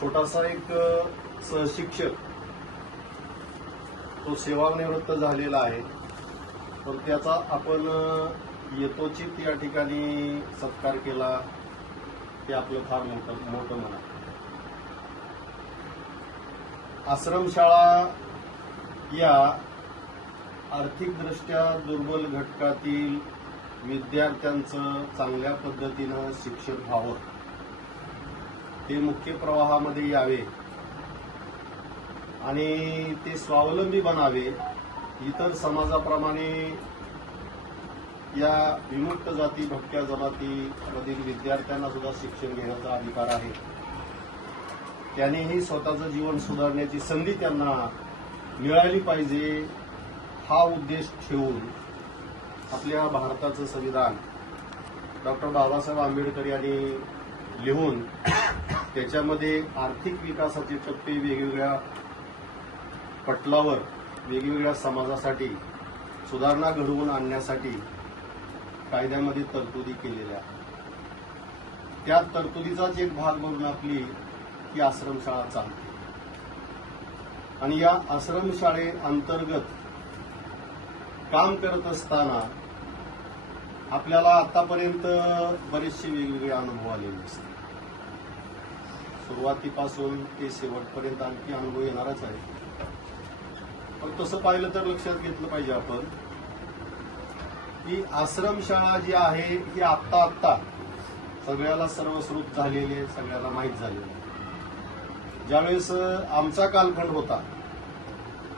छोटासा एक सहशिक्षक तो सेवानिवृत्त झालेला आहे, पण त्याचा आपण यथोचित या ठिकाणी सत्कार केला ते आपलं फार मोठं म्हणा. आश्रमशाळा या आर्थिकदृष्ट्या दुर्बल घटकातील विद्यार्थ्यांचं चांगल्या पद्धतीनं शिक्षण व्हावं, ते मुख्य प्रवाहामध्ये यावे आणि ते स्वावलंबी बनावे. इतर समाजाप्रमाणे या विमुक्त जाती भटक्या जमातीमधील विद्यार्थ्यांना सुद्धा शिक्षण घेण्याचा अधिकार आहे. त्यांनीही स्वतःचं जीवन सुधारण्याची संधी त्यांना मिळाली पाहिजे, हा उद्देश ठेवून आपल्या भारताचं संविधान डॉक्टर बाबासाहेब आंबेडकर यांनी लिहून त्याच्यामध्ये आर्थिक विकासाचे टप्पे वेगवेगळ्या पटलावर वेगवेगळ्या समाजासाठी सुधारणा घडवून आणण्यासाठी कायद्यामध्ये तरतुदी केलेल्या. त्या तरतुदीचाच एक भाग म्हणून आपली ही आश्रमशाळा चालते आणि या आश्रमशाळेअंतर्गत काम करत असताना आपल्याला आतापर्यंत बरेचसे वेगवेगळे अनुभव आलेले असतात. सुरुवातीपासून ते शेवटपर्यंत आणखी अनुभव येणारच आहे. पण तसं पाहिलं तर लक्षात घेतलं पाहिजे आपण की आश्रमशाळा जी आहे ही आत्ता सगळ्याला सर्वश्रुत झालेली आहे, सगळ्याला माहीत झालेली आहे. ज्यावेळेस आमचा कालखंड होता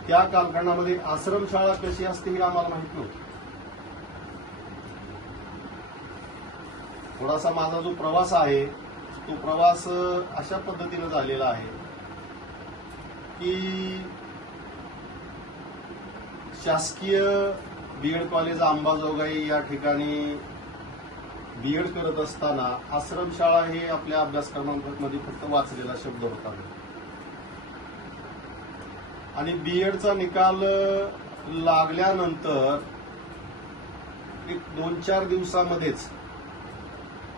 त्या कालखंडामध्ये आश्रमशाळा कशी असते हे आम्हाला माहीत नव्हतं. थोडासा माझा जो प्रवास आहे तो प्रवास अशा पद्धतीने झालेला आहे की शासकीय बीएड कॉलेज अंबाजोगाई या ठिकाणी बीएड करत असताना आश्रमशाळा हे आपल्या अभ्यासक्रमांमध्ये फक्त वाचलेला शब्द होता आणि बीएडचा निकाल लागल्यानंतर एक 2-4 दिवसामध्येच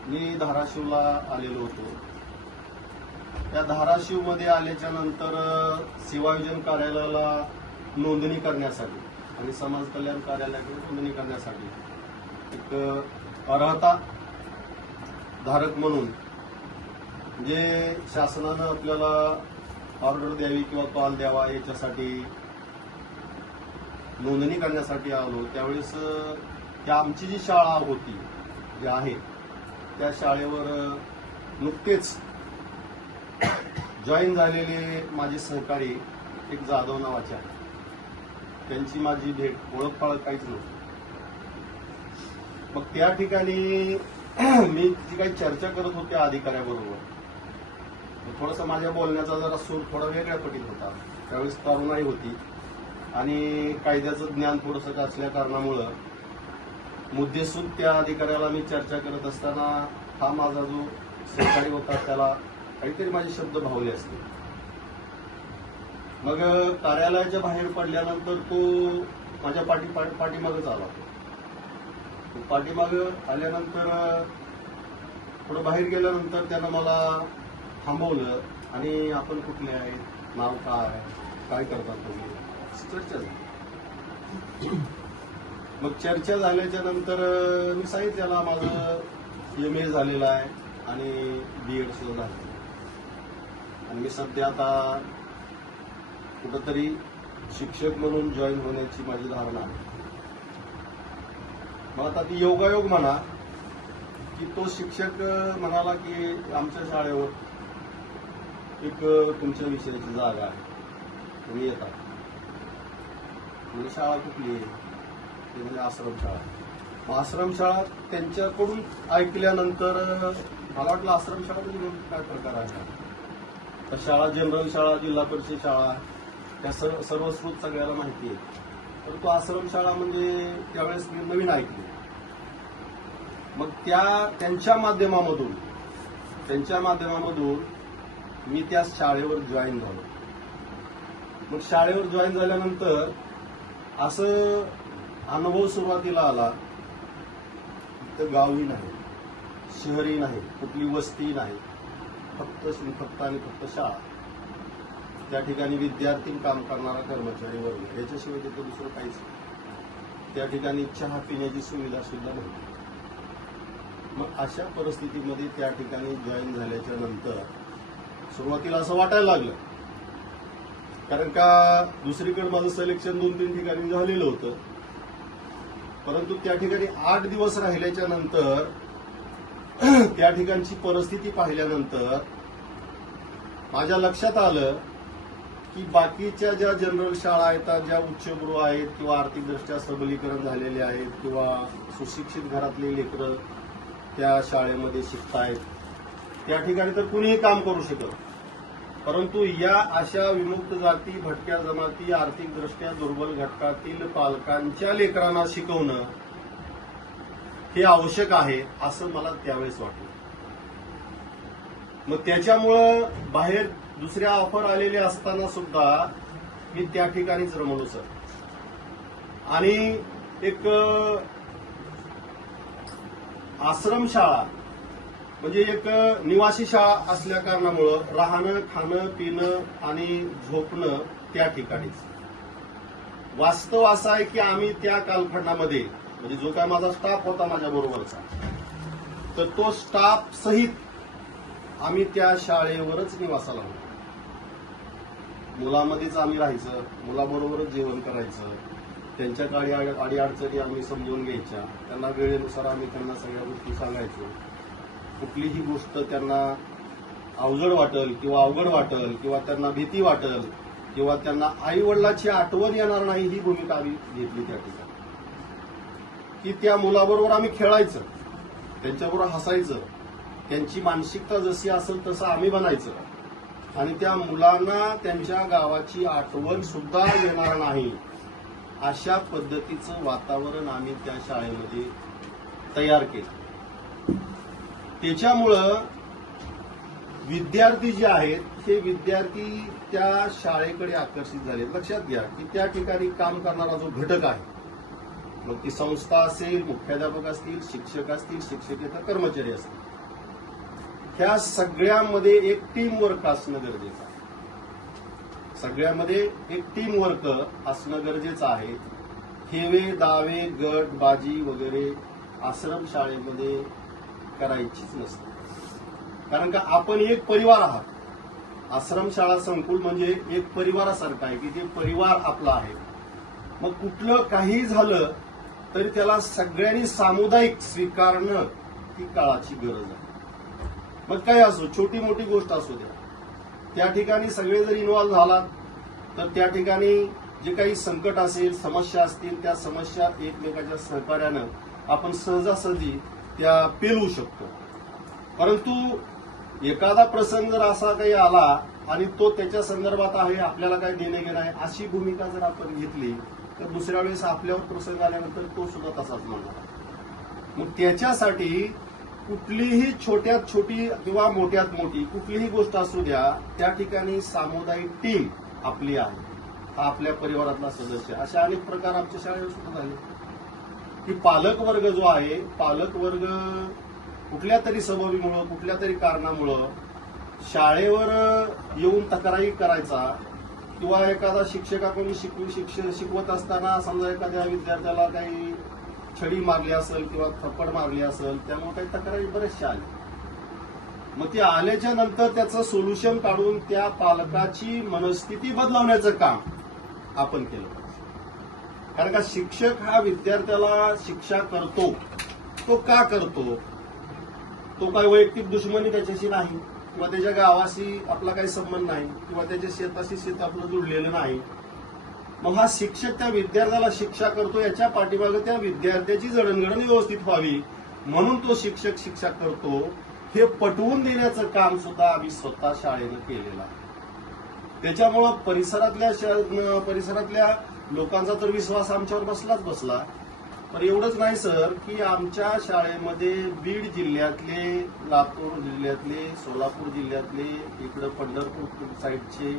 मी धाराशिवला आलेलो होतो. त्या धाराशिवमध्ये आल्याच्या नंतर सेवायोजन कार्यालयाला नोंदणी करण्यासाठी आणि समाज कल्याण कार्यालयाकडे नोंदणी करण्यासाठी एक अर्हता धारक म्हणून जे शासनानं आपल्याला ऑर्डर द्यावी किंवा कॉल द्यावा याच्यासाठी नोंदणी करण्यासाठी आलो. त्यावेळेस त्या आमची जी शाळा होती जी आहे त्या शाळेवर नुकतेच जॉईन झालेले माझे सहकारी एक जाधव नावाचे आहे, त्यांची माझी भेट ओळख काहीच नव्हती. मग त्या ठिकाणी मी जी काही चर्चा करत होते अधिकाऱ्याबरोबर थोडासा माझ्या बोलण्याचा जरा सूर थोडा वेगळ्या पटीत होता. त्यावेळेस तरुणाई होती आणि कायद्याचं ज्ञान थोडंसं असल्या कारणामुळं मुद्देसूद त्या अधिकाऱ्याला मी चर्चा करत असताना हा माझा जो सहकारी होता त्याला काहीतरी माझे शब्द भावले असते. मग कार्यालयाच्या बाहेर पडल्यानंतर तो माझ्या पाठीमागच आला. पाठीमागं आल्यानंतर थोडं बाहेर गेल्यानंतर त्यानं मला थांबवलं आणि आपण कुठले आहेत, नाव काय करतात तुम्ही, चर्चा झाली. मग चर्चा झाल्याच्या नंतर मी सांगितलं त्याला माझं MA झालेलं आहे आणि BEd सुद्धा झालं आणि मी सध्या आता कुठंतरी शिक्षक म्हणून जॉईन होण्याची माझी धारणा आहे. मग आता ती योगायोग म्हणा की तो शिक्षक म्हणाला की आमच्या शाळेवर एक तुमच्या विषयाची जागा आहे, तुम्ही येता. म्हणजे शाळा कुठली आहे ते म्हणजे आश्रमशाळा. मग आश्रमशाळा त्यांच्याकडून ऐकल्यानंतर मला वाटलं आश्रमशाळा म्हणजे काय प्रकार आहे. तर शाळा जनरल शाळा, जिल्हा परिषद शाळा त्या सर्वश्रुत सगळ्याला माहिती आहे. परंतु आश्रमशाळा म्हणजे त्यावेळेस मी नवीन ऐकली. मग त्यांच्या माध्यमामधून मी त्या शाळेवर जॉईन झालो. मग शाळेवर जॉईन झाल्यानंतर असं अनुभव सुरुवातीला आला तर गावही नाही, शहरही नाही, कुठली वस्ती नाही, फक्त आणि फक्त शाळा, त्या ठिकाणी विद्यार्थी, काम करणारा कर्मचारी वर्ग, याच्याशिवाय तिथं दुसरं काहीच नाही. त्या ठिकाणी चहा पिण्याची सुविधा सुद्धा नव्हती. मग अशा परिस्थितीमध्ये त्या ठिकाणी जॉईन झाल्याच्या नंतर सुरुवातीला असं वाटायला लागलं, कारण का दुसरीकडे माझं सिलेक्शन 2-3 ठिकाणी झालेलं होतं. परंतु त्या ठिकाणी 8 दिवस राहिल्याच्या नंतर त्या ठिकाणची परिस्थिती पाहिल्यानंतर माझ्या लक्षात आलं की बाकीच्या ज्या जनरल शाळा आहेत, ज्या उच्चगृह आहेत किंवा आर्थिकदृष्ट्या सबलीकरण झालेले आहेत किंवा सुशिक्षित घरातले लेकरं त्या शाळेमध्ये शिकतायत, त्या ठिकाणी तर कुणीही काम करू शकत. परंतु या अशा विमुक्त जाती, भटक्या जमाती, आर्थिकदृष्ट्या दुर्बल घटकातील पालकांच्या लेकरांना शिकवणं हे आवश्यक आहे असं मला त्यावेळेस वाटलं. मग त्याच्यामुळं बाहेर दुसऱ्या ऑफर आलेल्या असताना सुद्धा मी त्या ठिकाणीच रमलो सर. आणि एक आश्रमशाळा म्हणजे एक निवासी शाळा असल्या कारणामुळं राहणं, खाणं, पिणं आणि झोपणं त्या ठिकाणीच. वास्तव असं आहे की आम्ही त्या कालखंडामध्ये म्हणजे जो काय माझा स्टाफ होता माझ्या बरोबरचा, तर तो स्टाफ सहित आम्ही त्या शाळेवरच निवासाला होतो. मुलामध्येच आम्ही राहायचं, मुलाबरोबरच जेवण करायचं, त्यांच्या काही अडीअडचणी आम्ही समजून घ्यायच्या, त्यांना वेळेनुसार आम्ही त्यांना सगळ्या गोष्टी सांगायचो. कुठलीही गोष्ट त्यांना अवजड वाटेल किंवा अवघड वाटेल किंवा त्यांना भीती वाटेल किंवा त्यांना आई वडिलाची आठवण येणार नाही ही भूमिका आम्ही घेतली त्या ठिकाणी. की त्या मुलाबरोबर आम्ही खेळायचं, त्यांच्याबरोबर हसायचं, त्यांची मानसिकता जशी असेल तसं आम्ही बनायचं आणि त्या मुलांना त्यांच्या गावाची आठवण सुद्धा येणार नाही अशा पद्धतीचं वातावरण आम्ही त्या शाळेमध्ये तयार केलं. त्याच्यामुळं विद्यार्थी जे आहेत हे विद्यार्थी त्या शाळेकडे आकर्षित झाले. लक्षात घ्या की त्या ठिकाणी काम करणारा जो घटक आहे, मग ती संस्था असेल, मुख्याध्यापक असतील, शिक्षक असतील, शिक्षकेतर कर्मचारी असतील, ह्या सगळ्यामध्ये एक टीम वर्क असणं गरजेचं आहे. सगळ्यामध्ये एक टीम वर्क असणं गरजेचं आहे. ठेवे, दावे, गट, बाजी वगैरे आश्रम शाळेमध्ये करायचीच नसते. कारण का आपण एक परिवार आहात. आश्रमशाळा संकुल म्हणजे एक परिवारासारखं आहे की ते परिवार आपला आहे. मग कुठलं काही झालं तरी त्याला सगळ्यांनी सामुदायिक स्वीकारणं ही काळाची गरज आहे. मग काय असो, छोटी मोठी गोष्ट असू द्या, त्या ठिकाणी सगळे जर इन्व्हॉल्व्ह झालात तर त्या ठिकाणी जे काही संकट असेल, समस्या असतील, त्या समस्या एकमेकाच्या सहकार्यानं आपण सहजासहजी त्या पेलवू शकतो. परंतु एखादा प्रसंग जर असा काही आला आणि तो त्याच्या संदर्भात आहे, आपल्याला काही देणे घेणं आहे, अशी भूमिका जर आपण घेतली तर दुसऱ्या वेळेस आपल्यावर प्रसंग आल्यानंतर तो सुद्धा तसाच म्हणणार. मग त्याच्यासाठी कुठलीही छोट्यात छोटी किंवा मोठ्यात मोठी कुठलीही गोष्ट असू द्या, त्या ठिकाणी सामुदायिक टीम आपली आहे, हा आपल्या परिवारातला सदस्य. अशा अनेक प्रकार आमच्या शाळेवर सुद्धा झाले की पालक वर्ग जो आहे, पालक वर्ग कुठल्या तरी सबबीमुळं, कुठल्या तरी कारणामुळं शाळेवर येऊन तक्रारी करायचा किंवा एखादा शिक्षकाकडून शिकवत असताना समजा एखाद्या विद्यार्थ्याला काही छडी मारली असेल किंवा थप्पड मारली असेल, त्यामुळे काही तक्रारी बरेचशा आल्या. मग ते आल्याच्या नंतर त्याचं सोल्युशन काढून त्या पालकाची मनस्थिती बदलवण्याचं काम आपण केलं पाहिजे. कारण का शिक्षक हा विद्यार्थ्याला शिक्षा करतो, तो का करतो? तो काही वैयक्तिक दुश्मनी त्याच्याशी नाही किंवा त्याच्या गावाशी आपला काही संबंध नाही किंवा त्याच्या शेताशी शेत आपलं जुळलेलं नाही. मग हा शिक्षक त्या विद्यार्थ्याला शिक्षा करतो, याच्या पाठीमागे त्या विद्यार्थ्याची जडणघडण व्यवस्थित व्हावी म्हणून तो शिक्षक शिक्षा करतो, हे पटवून देण्याचं काम सुद्धा आम्ही स्वतः शाळेनं केलेलं आहे. त्याच्यामुळं परिसरातल्या लोकांचा तर विश्वास आमच्यावर बसला. पण एवढंच नाही सर की आमच्या शाळेमध्ये बीड जिल्ह्यातले, लातूर जिल्ह्यातले, सोलापूर जिल्ह्यातले, इकडं पंढरपूर साईडचे,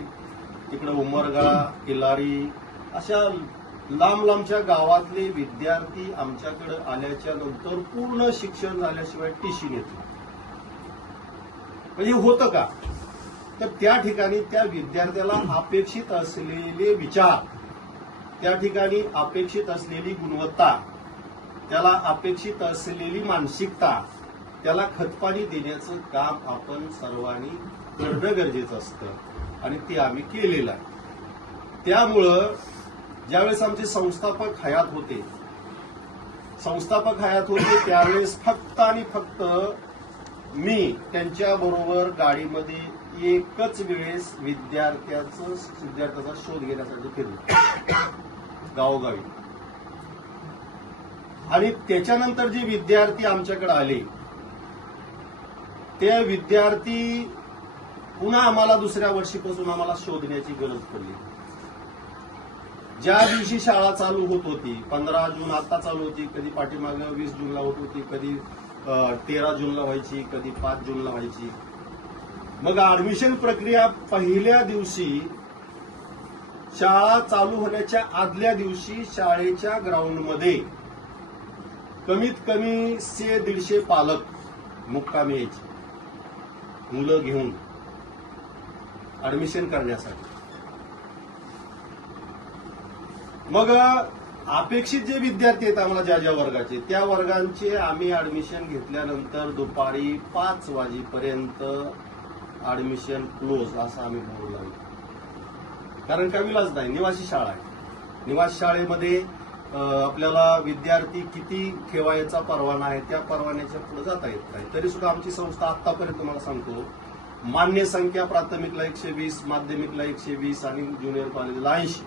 इकडं उमरगा, किल्लारी, अशा लांब लांबच्या गावातले विद्यार्थी आमच्याकडे आल्याच्या नंतर पूर्ण शिक्षण झाल्याशिवाय टीसी नेत. म्हणजे होतं का, तर त्या ठिकाणी त्या विद्यार्थ्याला अपेक्षित असलेले विचार, त्या ठिकाणी अपेक्षित असलेली गुणवत्ता, त्याला अपेक्षित असलेली मानसिकता, त्याला खतपाणी देण्याचं काम आपण सर्वांनी करणं गरजेचं असतं आणि ते आम्ही केलेलं आहे. त्यामुळं ज्यावेळेस आमचे संस्थापक हयात होते त्यावेळेस फक्त आणि फक्त मी त्यांच्या बरोबर गाडीमध्ये एकच वेळेस विद्यार्थ्याचा शोध घेण्यासाठी फिरलो गावोगावी. आणि त्याच्यानंतर जे विद्यार्थी आमच्याकडे आले ते विद्यार्थी पुन्हा आम्हाला दुसऱ्या वर्षीपासून आम्हाला शोधण्याची गरज पडली. ज्या दिवशी शाळा चालू होत होती, 15 जून आता चालू होती, कधी पाठीमागं 20 जूनला होत होती, कधी 13 जूनला व्हायची, कधी 5 जूनला व्हायची. मग ऍडमिशन प्रक्रिया पहिल्या दिवशी, शाळा चालू होण्याच्या आदल्या दिवशी शाळेच्या ग्राउंडमध्ये कमीत कमी 150 पालक मुक्कामी यायचे मुलं घेऊन ऍडमिशन करण्यासाठी. मग अपेक्षित जे विद्यार्थी आहेत आम्हाला ज्या वर्गाचे, त्या वर्गांचे आम्ही ऍडमिशन घेतल्यानंतर दुपारी 5 वाजेपर्यंत ऍडमिशन क्लोज असं आम्ही बोलू लागलो. कारण का विलाज नाही, निवासी शाळा आहे. निवासी शाळेमध्ये आपल्याला विद्यार्थी किती ठेवायचा परवाना आहे त्या परवान्याच्या पुढे जाता येत नाही. तरी सुद्धा आमची संस्था आतापर्यंत तुम्हाला सांगतो, मान्य संख्या प्राथमिकला 120, माध्यमिकला 120 आणि ज्युनियर कॉलेजला 80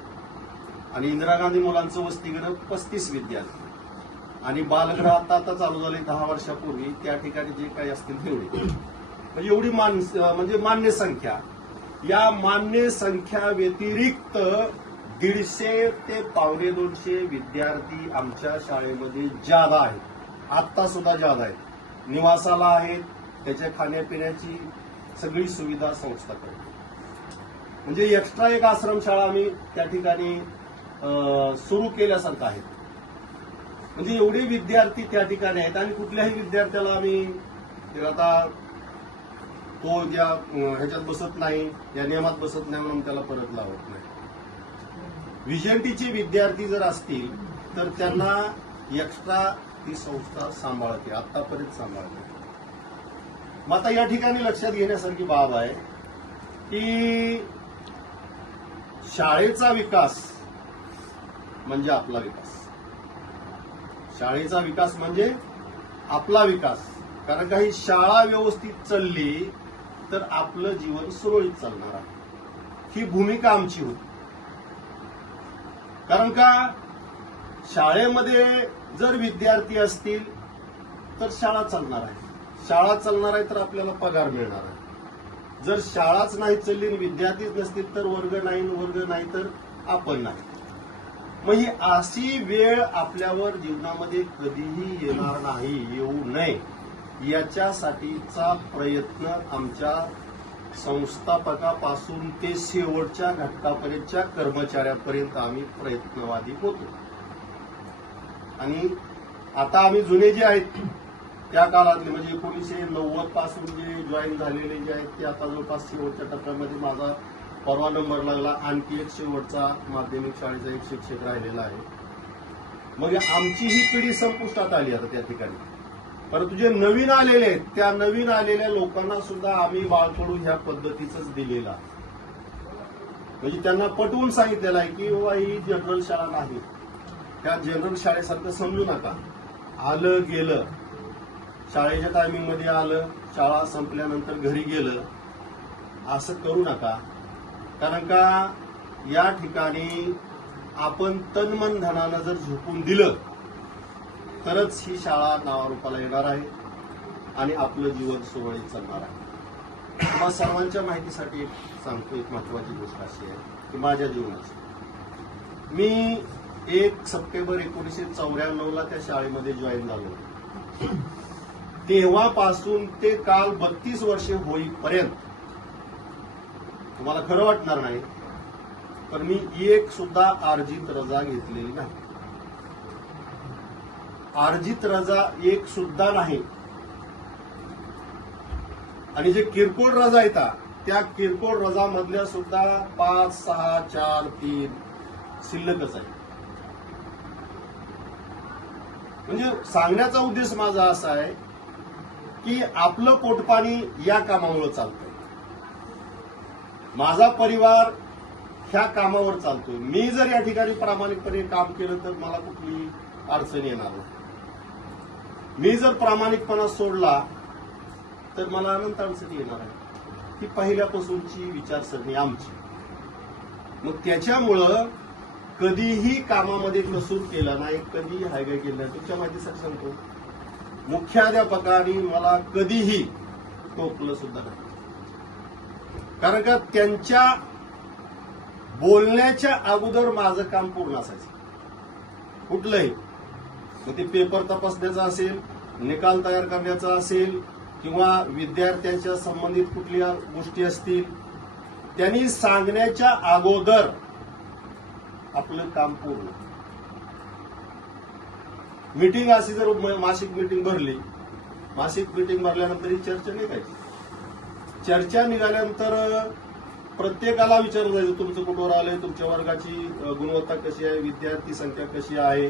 आणि इंदिरा गांधी मुलांचं वसतिगृह 35 विद्यार्थी आणि बालगृह आता चालू झाले 10 वर्षापूर्वी, त्या ठिकाणी जे काही असतील तेवढे. म्हणजे एवढी म्हणजे मान्य संख्या. या मान्य संख्या व्यतिरिक्त 150 ते 150 विद्यार्थी आमच्या शाळेमध्ये जादा आहेत. आत्ता सुद्धा जादा आहेत. निवासाला आहेत, त्याच्या खाण्यापिण्याची सगळी सुविधा संस्था करते. म्हणजे एक्स्ट्रा एक आश्रमशाळा आम्ही त्या ठिकाणी सुरू केल्यासारखं आहे. म्हणजे एवढे विद्यार्थी त्या ठिकाणी आहेत आणि कुठल्याही विद्यार्थ्याला आम्ही आता तो ज्या ह्याच्यात बसत नाही, या नियमात बसत नाही म्हणून त्याला परत लावत नाही. व्हिजनटीचे विद्यार्थी जर असतील तर त्यांना एक्स्ट्रा ती संस्था सांभाळते, आतापर्यंत सांभाळते. मग आता या ठिकाणी लक्षात घेण्यासारखी बाब आहे की शाळेचा विकास म्हणजे आपला विकास. शाळेचा विकास म्हणजे आपला विकास. कारण काही शाळा व्यवस्थित चालली तर आपलं जीवन सुरळीत चालणार आहे, ही भूमिका आमची होती. कारण का शाळेमध्ये जर विद्यार्थी असतील तर शाळा चालणार आहे, शाळा चालणार आहे तर आपल्याला पगार मिळणार आहे. जर शाळाच नाही चालली आणि विद्यार्थीच नसतील तर वर्ग नाही तर आपण नाही. मग ही अशी वेळ आपल्यावर जीवनामध्ये कधीही येणार नाही, येऊ नये याच्यासाठीचा प्रयत्न आमच्या संस्थापकापासून ते शेवटच्या घटकापर्यंतच्या कर्मचाऱ्यापर्यंत आम्ही प्रयत्नवादी होतो. आणि आता आम्ही जुने जे आहेत त्या काळातले म्हणजे 1990 पासून जे जॉईन झालेले जे आहेत ते आता जवळपास शेवटच्या टप्प्यामध्ये माझा परवा नंबर लागला. आणखी एक शेवटचा माध्यमिक शाळेचा एक शिक्षक राहिलेला आहे. मग आमची ही पिढी संपुष्टात आली आता त्या ठिकाणी. परंतु जे नवीन आलेले आहेत त्या नवीन आलेल्या लोकांना सुद्धा आम्ही बाळकडू ह्या पद्धतीच दिलेला. म्हणजे त्यांना पटवून सांगितलेलं आहे की बाबा ही जनरल शाळा नाही, त्या जनरल शाळेसारखं समजू नका. आलं गेलं, शाळेच्या टायमिंगमध्ये आलं, शाळा संपल्यानंतर घरी गेलं असं करू नका. कारण का या ठिकाणी आपण तनमन धनानं जर झोपून दिलं तरच ही शाळा नावारूपाला येणार आहे आणि आपलं जीवन सुरळीत चालणार आहे. तुम्हा सर्वांच्या माहितीसाठी एक सांगतो, एक महत्वाची गोष्ट अशी आहे की माझ्या जीवनाची मी 1 सप्टेंबर 1994 त्या शाळेमध्ये जॉईन झालो. तेव्हापासून ते काल 32 वर्षे होईपर्यंत तुम्हाला खरं वाटणार नाही पण मी एक सुद्धा अर्जित रजा घेतलेली नाही. अर्जित रजा एक सुद्धा नाही. आणि जे किरकोळ रजा येतात त्या किरकोळ रजामधल्या सुद्धा 5, 6, 4, 3 शिल्लकच आहे. म्हणजे सांगण्याचा उद्देश माझा असा आहे की आपलं पोटपाणी या कामामुळे चालतंय. माझा परिवार ह्या कामावर चालतोय. मी जर या ठिकाणी प्रामाणिकपणे काम केलं तर मला कुठली अडचण येणार नाही. मी जर प्रामाणिकपणा सोडला तर मला अनंत अडचणी येणार आहे. ही पहिल्यापासूनची विचारसरणी आमची. मग त्याच्यामुळं कधीही कामामध्ये कसूर केला नाही, कधीही हायगाय केलं नाही. तुमच्या माहितीसाठी सांगतो, मुख्याध्यापकांनी मला कधीही टोकलं सुद्धा नाही. कारण का त्यांच्या बोलण्याच्या अगोदर माझं काम पूर्ण असायचं. कुठलंही मग ते पेपर तपासण्याचं असेल, निकाल तयार करण्याचा असेल किंवा विद्यार्थ्यांच्या संबंधित कुठल्या गोष्टी असतील, त्यांनी सांगण्याच्या अगोदर आपलं काम पूर्ण. मीटिंग अशी जर मासिक मीटिंग भरली, मासिक मीटिंग भरल्यानंतर ही चर्चा निघायची. चर्चा निघाल्यानंतर प्रत्येकाला विचारलं जायचं तुमचं कुठवर आलंय, तुमच्या वर्गाची गुणवत्ता कशी आहे, विद्यार्थी संख्या कशी आहे,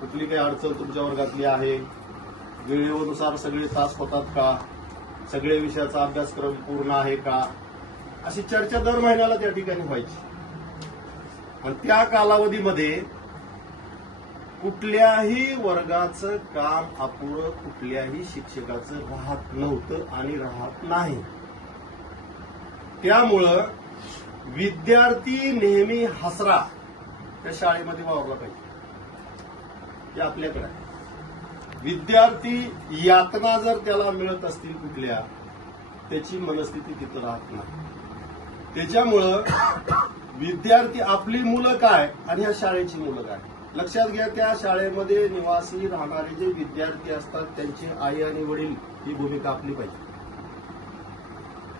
कुठली काही अडचण तुमच्या वर्गातली आहे, वेळेनुसार सगळे तास होतात का, सगळे विषयाचा अभ्यासक्रम पूर्ण आहे का, अशी चर्चा दर महिन्याला त्या ठिकाणी व्हायची. आणि त्या कालावधीमध्ये कुठल्याही वर्गाचं काम अपुरं कुठल्याही शिक्षकाचं राहत नव्हतं आणि राहत नाही. त्यामुळं विद्यार्थी नेहमी हसरा त्या शाळेमध्ये वावरला पाहिजे. हे आपल्याकडे आहे. विद्यार्थी यातना जर त्याला मिळत असतील कुठल्या, त्याची मनस्थिती तिथं राहत नाही. त्याच्यामुळं विद्यार्थी आपली मुलं काय आणि ह्या शाळेची मुलं काय लक्षात घ्या. त्या शाळेमध्ये निवासी राहणारे जे विद्यार्थी असतात त्यांचे आई आणि वडील ही भूमिका आपली पाहिजे.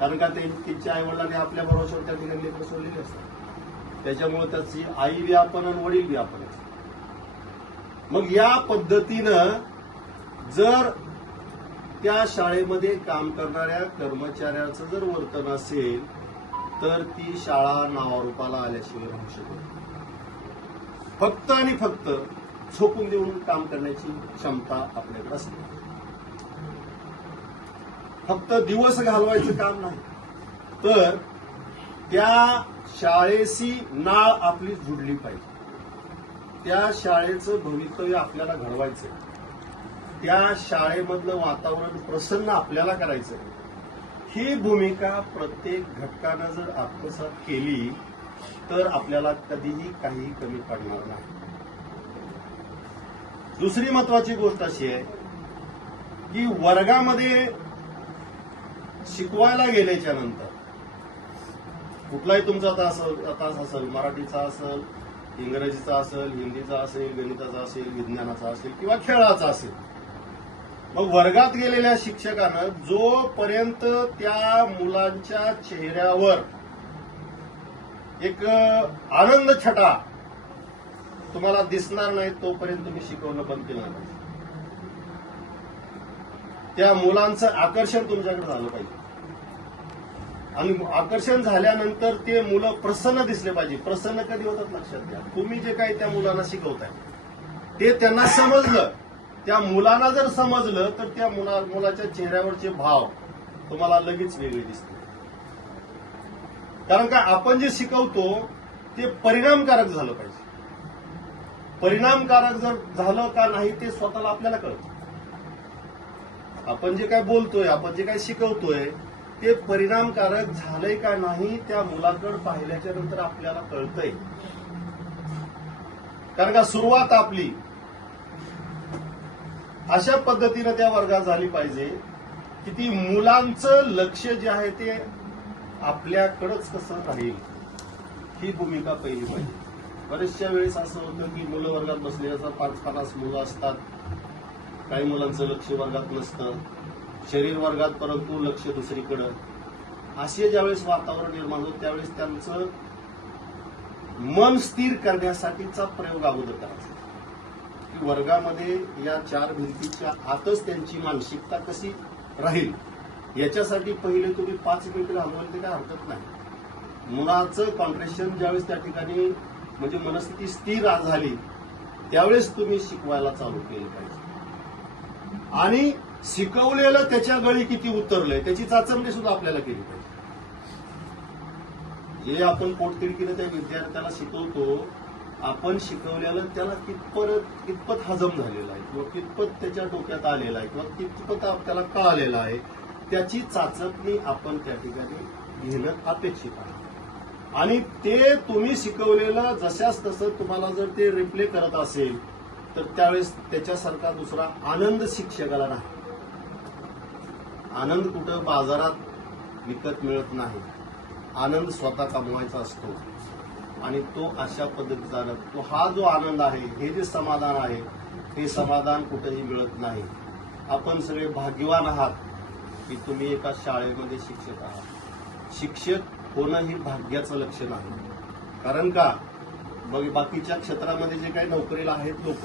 कारण का त्यांच्या आई वडिलांनी आपल्या भरोश्यावर त्या ठिकाणी लेकरं सोडलेली असतात. त्याच्यामुळे त्याची आई बी आपण आणि वडील बी आपण. मग या पद्धतीनं जर त्या शाळेमध्ये काम करणाऱ्या कर्मचाऱ्याचं जर वर्तन असेल तर ती शाळा नावारूपाला आल्याशिवाय राहू शकत. फक्त आणि फक्त झोपून देऊन काम करण्याची क्षमता आपल्याकडे असते. फक्त दिवस घालवायचं काम नाही, तर त्या शाळेशी नाळ आपली जुडली पाहिजे. त्या शाळेचं भवितव्य आपल्याला घडवायचं, त्या शाळेमधलं वातावरण प्रसन्न आपल्याला करायचं. ही भूमिका प्रत्येक घटकानं जर आत्मसात केली तर आपल्याला कधीही काही कमी पडणार नाही. दुसरी महत्वाची गोष्ट अशी आहे की वर्गामध्ये शिकवायला गेल्याच्या नंतर कुठलाही तुमचा तास असेल, मराठीचा असेल, इंग्रजीचा असेल, हिंदीचा असेल, गणिताचा असेल, विज्ञानाचा असेल किंवा खेळाचा असेल, मग वर्गात गेलेल्या शिक्षकानं जोपर्यंत त्या मुलांच्या चेहऱ्यावर एक आनंद छटा तुम्हाला दिसणार नाही तोपर्यंत तुम्ही शिकवणं बंद केलं नाही. त्या मुलांचं आकर्षण तुमच्याकडे झालं पाहिजे आणि आकर्षण झाल्यानंतर ते मुलं प्रसन्न दिसले पाहिजे. प्रसन्न कधी होतात लक्षात घ्या, तुम्ही जे काही त्या मुलांना शिकवताय ते त्यांना समजलं. त्या मुलांना जर समजलं तर त्या मुलाच्या चेहऱ्यावरचे भाव तुम्हाला लगेच वेगळे दिसतील. कारण का आपण जे शिकवतो ते परिणामकारक झालं पाहिजे. परिणामकारक जर झालं का नाही ते स्वतःला आपल्याला कळतं. आपण जे काय बोलतोय, आपण जे काय शिकवतोय ते परिणामकारक झालंय का नाही त्या मुलाकडे पाहिल्याच्या नंतर आपल्याला कळतंय. कारण का सुरुवात आपली अशा पद्धतीनं त्या वर्गात झाली पाहिजे की ती मुलांचं लक्ष जे आहे ते आपल्याकडेच कसं राहील ही भूमिका पहिली पाहिजे. बरेचशा वेळेस असं होतं की मुलं वर्गात बसले असतात, 5-50 मुलं असतात, काही मुलांचं लक्ष वर्गात नसतं, शरीर वर्गात परंतु लक्ष दुसरीकडं. असे ज्यावेळेस वातावरण निर्माण होतं त्यावेळेस त्यांचं मन स्थिर करण्यासाठीचा प्रयोग अगोदर करायचा की वर्गामध्ये या 4 भिंतीच्या आतच त्यांची मानसिकता कशी राहील याच्यासाठी पहिले तुम्ही 5 मिनिटं घालवाल ते काय हरकत नाही. मुलाचं कॉन्ट्रेशन ज्यावेळेस त्या ठिकाणी म्हणजे मनस्थिती स्थिर झाली त्यावेळेस तुम्ही शिकवायला चालू केलं पाहिजे. आणि शिकवलेलं त्याच्या गळी किती उतरलंय त्याची चाचपणी सुद्धा आपल्याला केली पाहिजे. जे आपण पोटतिडकीनं त्या विद्यार्थ्याला शिकवतो आपण शिकवलेलं त्याला कितपत हजम झालेलं आहे किंवा कितपत त्याच्या डोक्यात आलेलं आहे किंवा कितपत त्याला कळालेलं आहे त्याची चाचपणी आपण त्या ठिकाणी घेणं अपेक्षित आहे. आणि ते तुम्ही शिकवलेलं जशाच तसं तुम्हाला जर ते रिप्ले करत असेल तर त्यावेळेस त्याच्यासारखा दुसरा आनंद शिक्षकाला नाही. आनंद कुठं बाजारात विकत मिळत नाही. आनंद स्वतः कमवायचा असतो आणि तो अशा पद्धतीचा तो हा जो आनंद आहे हे जे समाधान आहे हे समाधान कुठेही मिळत नाही. आपण सगळे भाग्यवान आहात की तुम्ही एका शाळेमध्ये शिक्षक आहात. शिक्षक होणं ही भाग्याचं लक्षण आहे. कारण का बाकीच्या क्षेत्रामध्ये जे काही नोकरीला आहेत लोक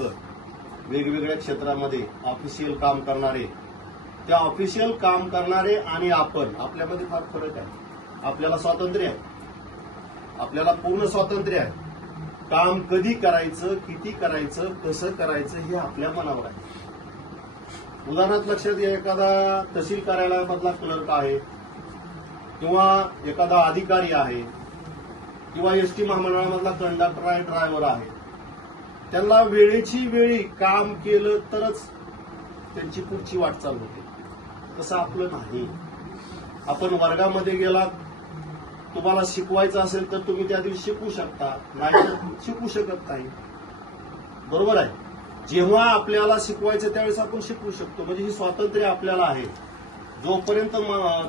वेगवेगळ्या क्षेत्रामध्ये ऑफिशियल काम करणारे त्या ऑफिशियल काम करणारे आणि आपल्यामध्ये फार फरक आहे. आपल्याला स्वातंत्र्य आहे. आपल्याला पूर्ण स्वातंत्र्य आहे. काम कधी करायचं किती करायचं कसं करायचं हे आपल्या मनावर आहे. उदाहरणार्थ लक्षात घ्या एखादा तहसील कार्यालयामधला क्लर्क आहे किंवा एखादा अधिकारी आहे किंवा एसटी महामंडळामधला कंडक्टर आहे ड्रायव्हर आहे. त्यांना वेळेची वेळी काम केलं तरच त्यांची पुढची वाटचाल होते. तसं आपलं नाही. आपण वर्गामध्ये गेलात तुम्हाला शिकवायचं असेल तर तुम्ही त्या दिवशी शिकवू शकता नाही शिकू शकत नाही. बरोबर आहे. जेव्हा आपल्याला शिकवायचं त्यावेळेस आपण शिकवू शकतो. म्हणजे ही स्वातंत्र्य आपल्याला आहे. जोपर्यंत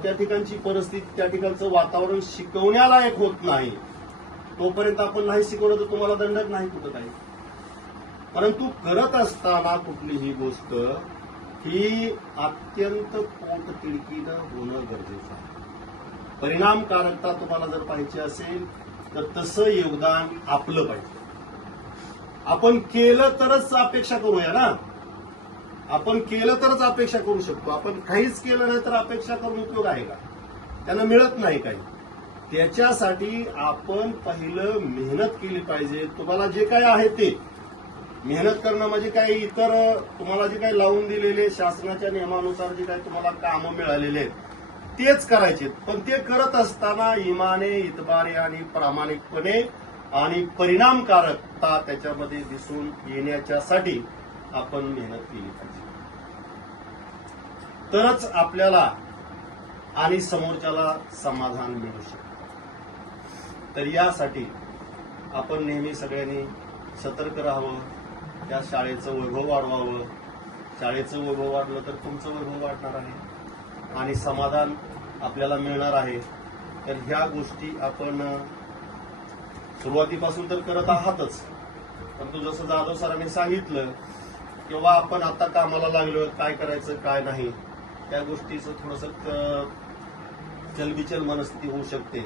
त्या ठिकाणची परिस्थिती त्या ठिकाणचं वातावरण शिकवण्यालायक होत नाही तोपर्यंत आपण नाही शिकवलं तर तुम्हाला दंडक नाही कुठं काही. परंतु करत असताना कुठलीही गोष्ट ही अत्यंत पोटतिडकीनं होणं गरजेचं आहे. परिणामकारकता तुम्हाला जर पाहिजे असेल तर तसं योगदान आपलं पाहिजे. आपण केलं तरच अपेक्षा करूया ना. आपण केलं तरच अपेक्षा करू शकतो. आपण काहीच केलं नाही तर अपेक्षा करून उपयोग आहे का. त्यांना मिळत नाही काही. त्याच्यासाठी आपण पहिलं मेहनत केली पाहिजे. तुम्हाला जे काय आहे ते मेहनत करणं म्हणजे काही इतर तुम्हाला जे काही लावून दिलेले शासनाच्या नियमानुसार जे काही तुम्हाला कामं मिळालेले आहेत तेच करायचे. पण ते करत असताना इमाने इतबारे आणि प्रामाणिकपणे आणि परिणामकारकता त्याच्यामध्ये दिसून येण्याच्यासाठी आपण मेहनत केली पाहिजे. तरच आपल्याला आणि समोरच्याला समाधान मिळू शकतं. तर यासाठी आपण नेहमी सगळ्यांनी सतर्क राहावं. त्या शाळेचं वैभव वाढवावं. शाळेचं वैभव वाढलं तर तुमचं वैभव वाढणार आहे आणि समाधान आपल्याला मिळणार आहे. तर ह्या गोष्टी आपण सुरुवातीपासून तर करत आहातच. परंतु जसं जाधव सरांनी सांगितलं किंवा आपण आता कामाला लागलो काय करायचं काय नाही त्या गोष्टीचं थोडंसं चलबिचल मनस्थिती होऊ शकते.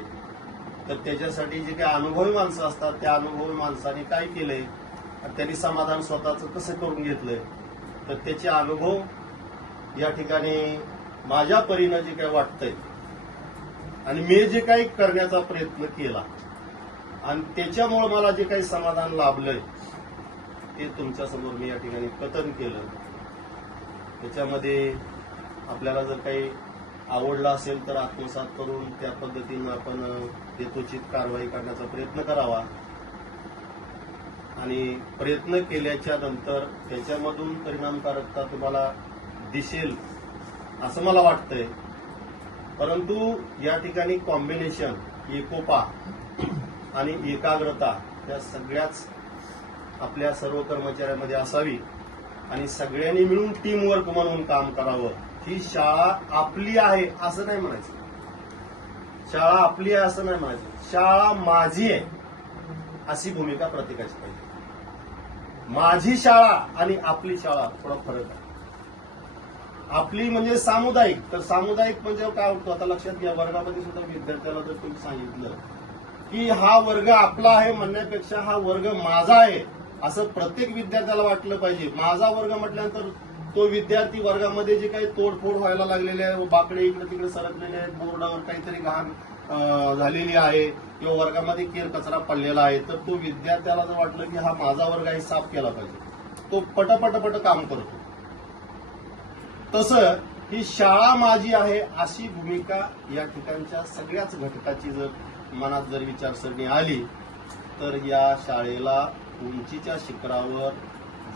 तर त्याच्यासाठी जे काही अनुभवी माणसं असतात त्या अनुभवी माणसाने काय केलंय त्यांनी समाधान स्वतःचं कसं करून घेतलंय तर त्याचे अनुभव या ठिकाणी माझ्या परीनं जे काही वाटतंय आणि मी जे काही करण्याचा प्रयत्न केला आणि त्याच्यामुळे मला जे काही समाधान लाभलंय ते तुमच्यासमोर मी या ठिकाणी कथन केलं. त्याच्यामध्ये आपल्याला जर काही आवडलं असेल तर आत्मसात करून त्या पद्धतीनं आपण यथोचित कारवाई करण्याचा प्रयत्न करावा आणि प्रयत्न केल्याच्या नंतर त्याच्यामधून परिणामकारकता तुम्हाला दिसेल असं मला वाटतंय. परंतु या ठिकाणी कॉम्बिनेशन एकोपा आणि एकाग्रता या सगळ्याच आपल्या सर्व कर्मचाऱ्यांमध्ये असावी आणि सगळ्यांनी मिळून टीम वर्क म्हणून काम करावं. ही शाळा आपली आहे असं नाही म्हणायचं. शाळा आपली आहे असं नाही म्हणायचं. शाळा माझी आहे अशी भूमिका प्रत्येकाची पाहिजे. माझी शाळा आणि आपली शाळा थोडा फरक आहे. आपली म्हणजे सामुदायिक. तर सामुदायिक म्हणजे काय होतं आता लक्षात घ्या. वर्गामध्ये सुद्धा विद्यार्थ्याला जर तुम्ही सांगितलं की हा वर्ग आपला आहे म्हणण्यापेक्षा हा वर्ग माझा आहे असं प्रत्येक विद्यार्थ्याला वाटलं पाहिजे. माझा वर्ग म्हटल्यानंतर तो विद्यार्थी वर्गामध्ये जे काही तोडफोड व्हायला लागलेले आहे, बाकडे इकडे तिकडे सरकलेले आहेत, बोर्डावर काहीतरी घाण झालेली आहे किंवा वर्गामध्ये केर कचरा पडलेला आहे, तर तो विद्यार्थ्याला जर वाटलं की हा माझा वर्ग आहे, साफ केला पाहिजे, तो पटपट काम करतो. तसं ही शाळा माझी आहे अशी भूमिका या ठिकाणच्या सगळ्याच घटकाची जर मनात जर विचारसरणी आली तर या शाळेला उंचीच्या शिखरावर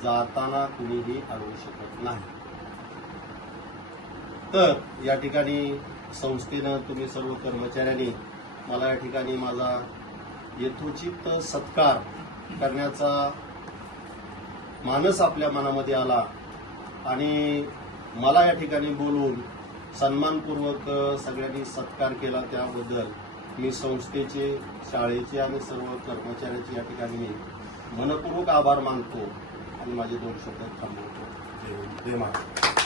जाताना कुणीही अडवू शकत नाही. तर या ठिकाणी संस्थेनं तुम्ही सर्व कर्मचाऱ्यांनी मला या ठिकाणी माझा यथोचित सत्कार करण्याचा मानस आपल्या मनामध्ये आला आणि मला या ठिकाणी बोलून सन्मानपूर्वक सगळ्यांनी सत्कार केला, त्याबद्दल मी संस्थेचे, शाळेचे आणि सर्व कर्मचाऱ्यांचे या ठिकाणी मी मनपूर्वक आभार मानतो आणि माझे 2 शब्द थांबवतो. जय हिंद, जय महाराष्ट्र.